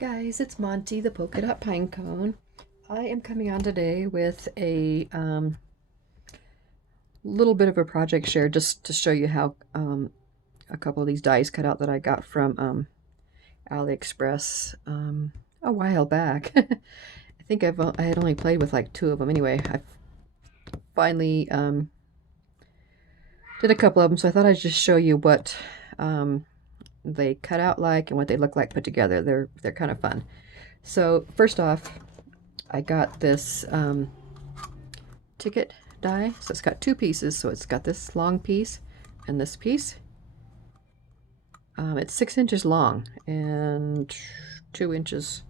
Guys, it's Monty, the polka dot pine cone. I am coming on today with a little bit of a project share just to show you how a couple of these dies cut out that I got from AliExpress a while back. I think I had only played with like two of them. Anyway, I finally did a couple of them, so I thought I'd just show you what they cut out like and what they look like put together. They're kind of fun. So first off, I got this ticket die. So it's got two pieces. So it's got this long piece and this piece. It's 6 inches long and 2 inches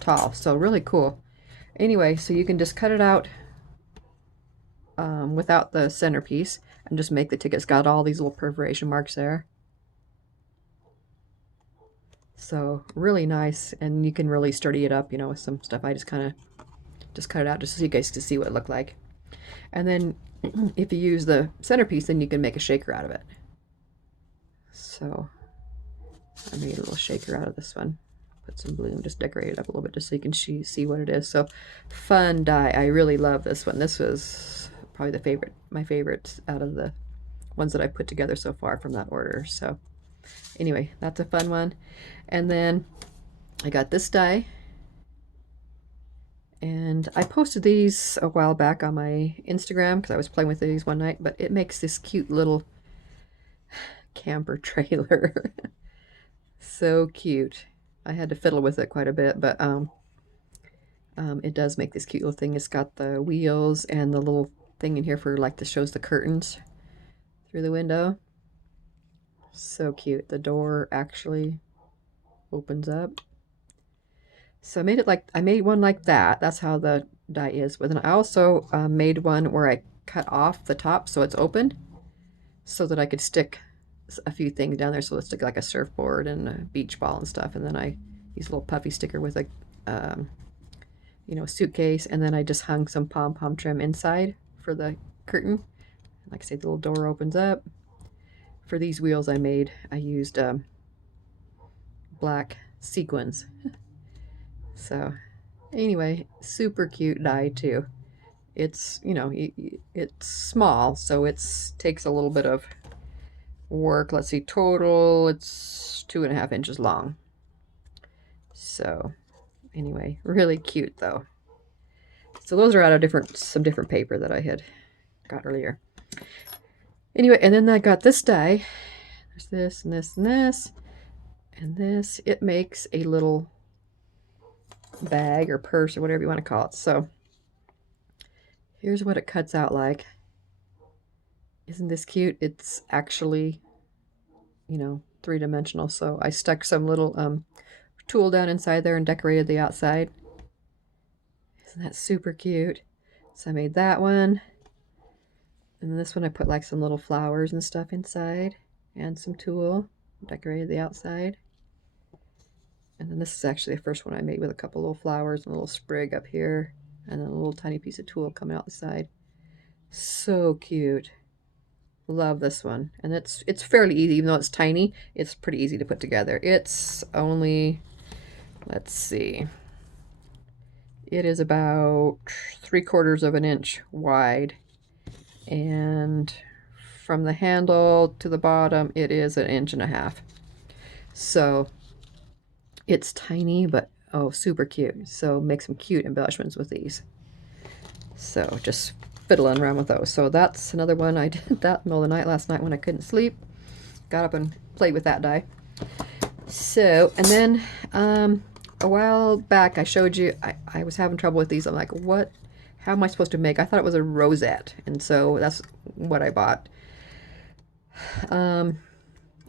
tall. So really cool. Anyway, so you can just cut it out without the centerpiece and just make the ticket. It's got all these little perforation marks there. So really nice, and you can really sturdy it up, with some stuff. I just kind of cut it out just so you guys can see what it looked like. And then if you use the centerpiece, then you can make a shaker out of it. So I made a little shaker out of this one. Put some bloom, just decorate it up a little bit just so you can see what it is. So fun die. I really love this one. This was probably my favorite out of the ones that I put together so far from that order. So anyway, that's a fun one. And then I got this die, and I posted these a while back on my Instagram because I was playing with these one night, but it makes this cute little camper trailer. So cute. I had to fiddle with it quite a bit, but it does make this cute little thing. It's got the wheels and the little thing in here for like that shows the curtains through the window. So cute. The door actually opens up. So I made one like that. That's how the die is. But then I also made one where I cut off the top so it's open, so that I could stick a few things down there. So let's stick like a surfboard and a beach ball and stuff. And then I use a little puffy sticker with a suitcase. And then I just hung some pom-pom trim inside for the curtain. Like I say, the little door opens up. For these wheels I used black sequins. So anyway, super cute die too. It's, it's small, so it's takes a little bit of work. Let's see, total it's 2.5 inches long. So anyway, really cute though. So those are out of some different paper that I had got earlier. Anyway, and then I got this die. There's this and this and this and this. It makes a little bag or purse or whatever you want to call it. So here's what it cuts out like. Isn't this cute? It's actually, three-dimensional. So I stuck some little tool down inside there and decorated the outside. Isn't that super cute? So I made that one. And then this one I put like some little flowers and stuff inside and some tulle. Decorated the outside. And then this is actually the first one I made with a couple little flowers and a little sprig up here. And then a little tiny piece of tulle coming out the side. So cute. Love this one. And it's fairly easy, even though it's tiny. It's pretty easy to put together. It's only, let's see. It is about 3/4 of an inch wide. And from the handle to the bottom, it is 1.5 inches. So it's tiny, but oh, super cute. So make some cute embellishments with these. So just fiddling around with those. So that's another one. I did that in the middle of the night last night when I couldn't sleep. Got up and played with that die. So, and then a while back I showed you, I was having trouble with these. I'm like, how am I supposed to make? I thought it was a rosette, and so that's what I bought. I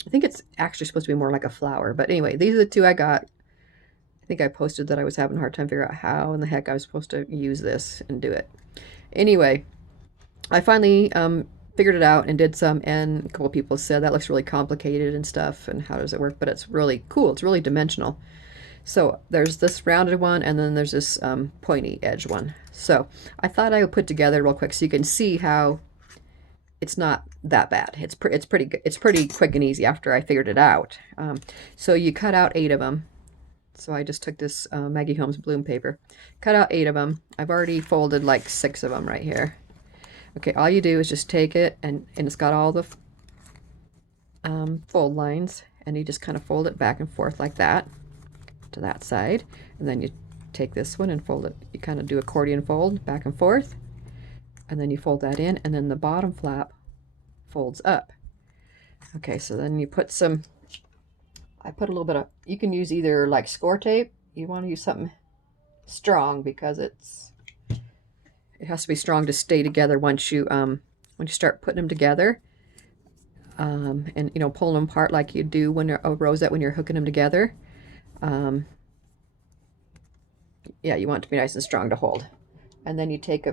think it's actually supposed to be more like a flower, but anyway, these are the two I got. I think I posted that I was having a hard time figuring out how in the heck I was supposed to use this and do it. Anyway, I finally figured it out and did some, and a couple of people said that looks really complicated and stuff, and how does it work? But it's really cool. It's really dimensional. So there's this rounded one, and then there's this pointy edge one. So I thought I would put together real quick so you can see how it's not that bad. It's pretty quick and easy after I figured it out. So you cut out 8 of them, So I just took this Maggie Holmes bloom paper, cut out 8 of them. I've already folded like 6 of them right here. Okay, all you do is just take it, and it's got all the fold lines, and you just kind of fold it back and forth like that to that side, and then you take this one and fold it. You kind of do accordion fold back and forth, and then you fold that in, and then the bottom flap folds up. Okay, so then you put some, I put a little bit of, you can use either like score tape. You want to use something strong because it has to be strong to stay together once you start putting them together, and you know, pulling them apart like you do when you're a rosette when you're hooking them together. Yeah, you want it to be nice and strong to hold. And then you take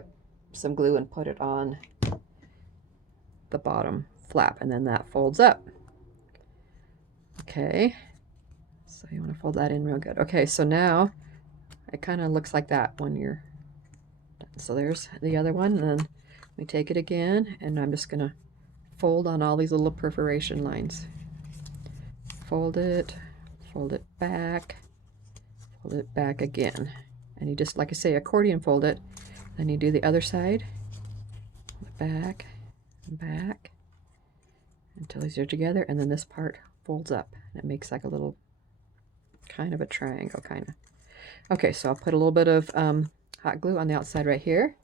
some glue and put it on the bottom flap, and then that folds up. Okay, so you want to fold that in real good. Okay, so now it kind of looks like that when you're done. So there's the other one, and then we take it again, and I'm just gonna fold on all these little perforation lines. Fold it back, fold it back again. And you just, like I say, accordion fold it. Then you do the other side, back and back until these are together, and then this part folds up and it makes like a little kind of a triangle, kind of. Okay, so I'll put a little bit of hot glue on the outside right here.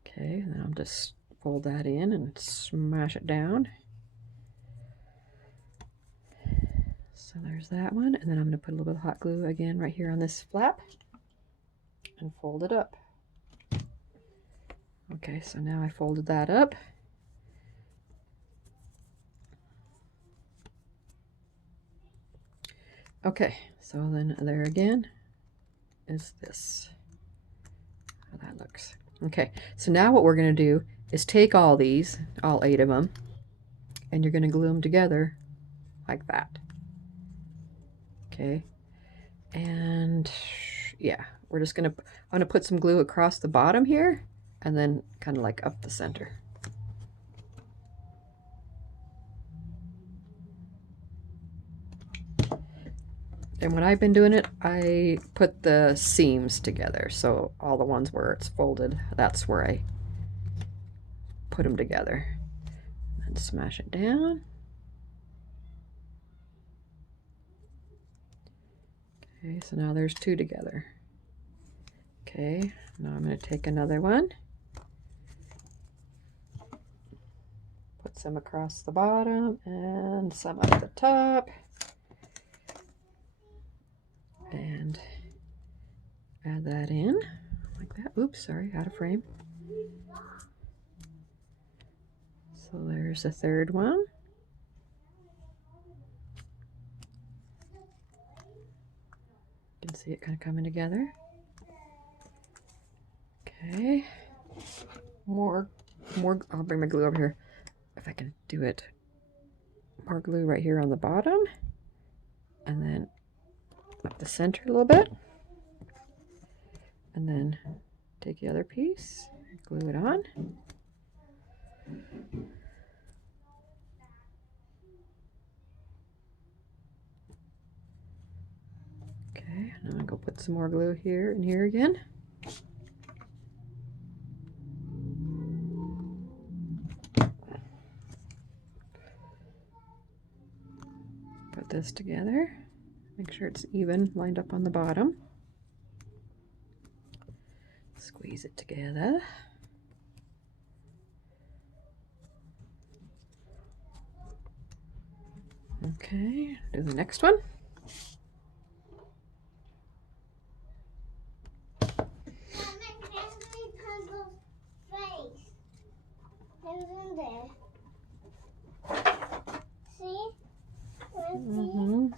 Okay, and then I'll just fold that in and smash it down. So there's that one, and then I'm going to put a little bit of hot glue again right here on this flap and fold it up. Okay, so now I folded that up. Okay, so then there again is this, how that looks. Okay, so now what we're going to do is take all these, all 8 of them, and you're going to glue them together like that. Okay, and yeah, we're just gonna, I'm gonna put some glue across the bottom here, and then kind of like up the center. And when I've been doing it, I put the seams together, so all the ones where it's folded, that's where I put them together. And smash it down. Okay, so now there's 2 together. Okay, now I'm going to take another one, put some across the bottom and some up the top, and add that in like that. Oops, sorry, out of frame. So there's the 3rd one. You can see it kind of coming together. Okay, more, I'll bring my glue over here if I can do it. More glue right here on the bottom, and then up the center a little bit, and then take the other piece, glue it on. Okay, now I'm gonna go put some more glue here and here again. Put this together. Make sure it's even, lined up on the bottom. Squeeze it together. Okay, do the next one.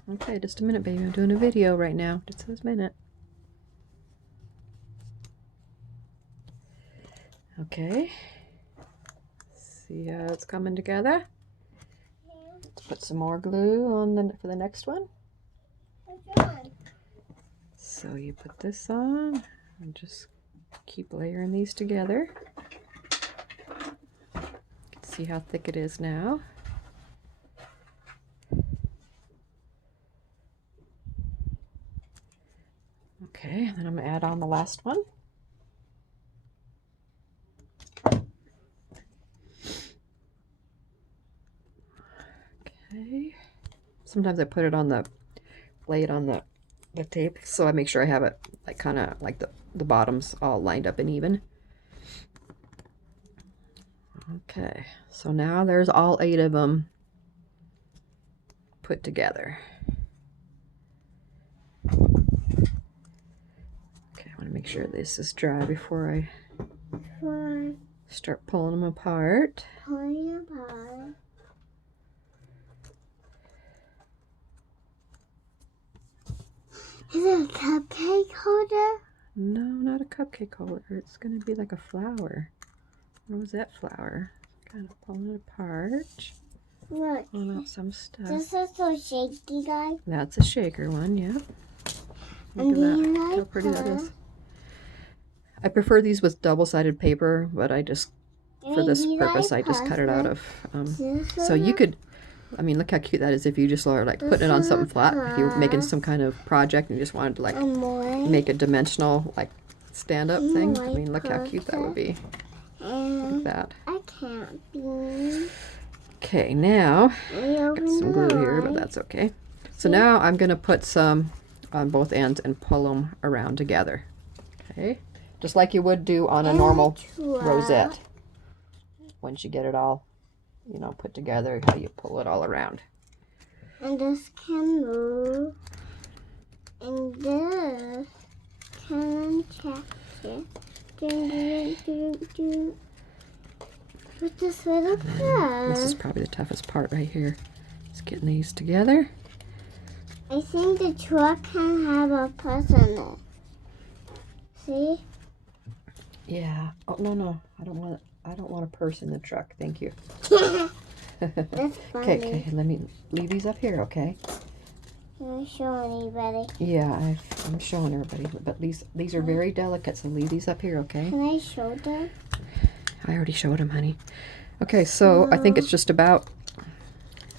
Okay, just a minute, baby. I'm doing a video right now. Just a minute. Okay. See how it's coming together? Let's put some more glue on for the next one. So you put this on and just keep layering these together. You can see how thick it is now. Okay, then I'm gonna add on the last one. Okay. Sometimes I put it on the blade on the tape, so I make sure I have it like kind of like the bottoms all lined up and even. Okay, so now there's all 8 of them put together. Okay, I want to make sure this is dry before I start pulling them apart. Is it a cupcake holder? No, not a cupcake holder. It's going to be like a flower. Rosette flower. Kind of pulling it apart. Look. Pulling out some stuff. This is so shaky, guys. That's a shaker one, yeah. Look at that. Look how pretty that is. I prefer these with double-sided paper, but I just, for this purpose, I just cut it out of, so you could, I mean, look how cute that is if you just are like putting it on something flat. If you're making some kind of project and you just wanted to like make a dimensional like stand-up thing. I mean, look how cute that would be. Like that. I can't be. Okay, now, got some glue here, but that's okay. So now I'm going to put some on both ends and pull them around together. Okay, just like you would do on a normal rosette. Once you get it all, you know, put together, how you pull it all around. And this can move. And this can check it. With this little This is probably the toughest part right here. Just getting these together. I think the truck can have a plus in it. See? Yeah. Oh no, I don't want a purse in the truck. Thank you. That's funny. Okay, let me leave these up here, okay? Can I show anybody? Yeah, I'm showing everybody, but these are very delicate, so leave these up here, okay? Can I show them? I already showed them, honey. Okay, so I think it's just about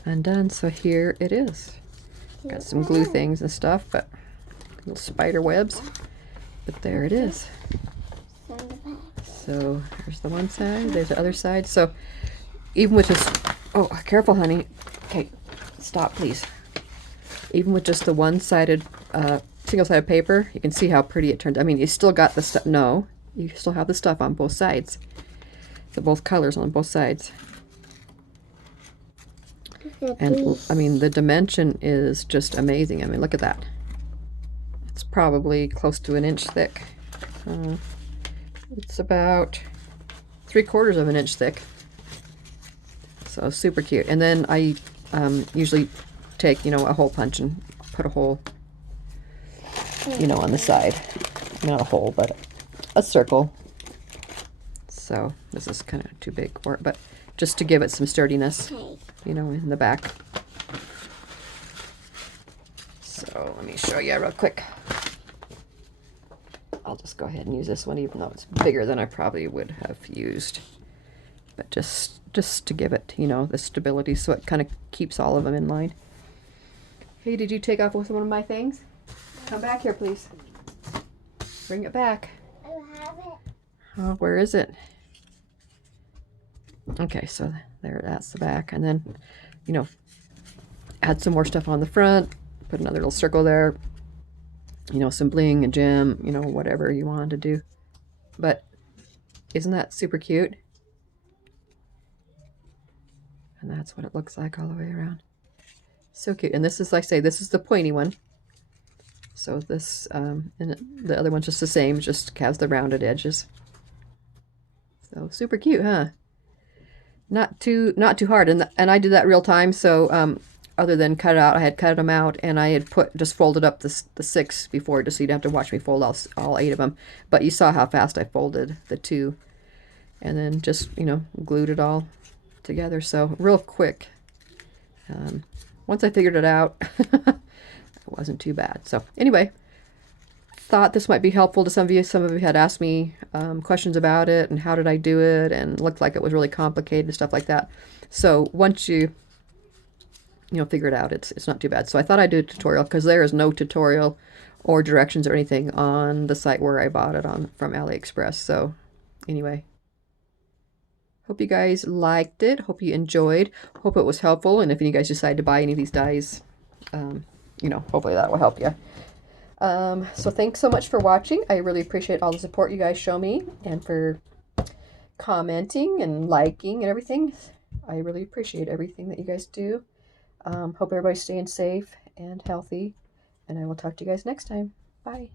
undone, so here it is. Got some glue things and stuff, but little spider webs, but there it is. So there's the one side, there's the other side. So even with just, oh, careful, honey. Okay, stop, please. Even with just the one-sided, single-sided paper, you can see how pretty it turned. I mean, you still got the stuff. No, you still have the stuff on both sides. So both colors on both sides. And I mean, the dimension is just amazing. I mean, look at that. It's probably close to 1 inch thick. It's about 3/4 of an inch thick. So super cute. And then I usually take, you know, a hole punch and put a hole, you know, on the side. Not a hole, but a circle. So this is kind of too big for it, but just to give it some sturdiness, you know, in the back. So let me show you real quick. I'll just go ahead and use this one, even though it's bigger than I probably would have used. But just to give it, you know, the stability, so it kind of keeps all of them in line. Hey, did you take off with one of my things? Come back here, please. Bring it back. I have it. Oh, where is it? Okay, so there, that's the back. And then, you know, add some more stuff on the front. Put another little circle there. You know, some bling, a gem, you know, whatever you want to do. But isn't that super cute? And that's what it looks like all the way around. So cute. And this is, like I say, this is the pointy one. So this, and the other one's just the same, just has the rounded edges. So super cute, huh? Not too hard. And I did that real time. So other than cut it out, I had cut them out, and I had just folded up the 6 before, just so you'd have to watch me fold all 8 of them. But you saw how fast I folded the 2, and then just, you know, glued it all together. So real quick. Once I figured it out, it wasn't too bad. So anyway, thought this might be helpful to some of you. Some of you had asked me questions about it and how did I do it, and looked like it was really complicated and stuff like that. So once you know, figure it out, it's not too bad. So I thought I'd do a tutorial, because there is no tutorial or directions or anything on the site where I bought it on from AliExpress. So anyway, hope you guys liked it. Hope you enjoyed. Hope it was helpful. And if you guys decide to buy any of these dies, you know, hopefully that will help you. So thanks so much for watching. I really appreciate all the support you guys show me and for commenting and liking and everything. I really appreciate everything that you guys do. Hope everybody's staying safe and healthy. And I will talk to you guys next time. Bye.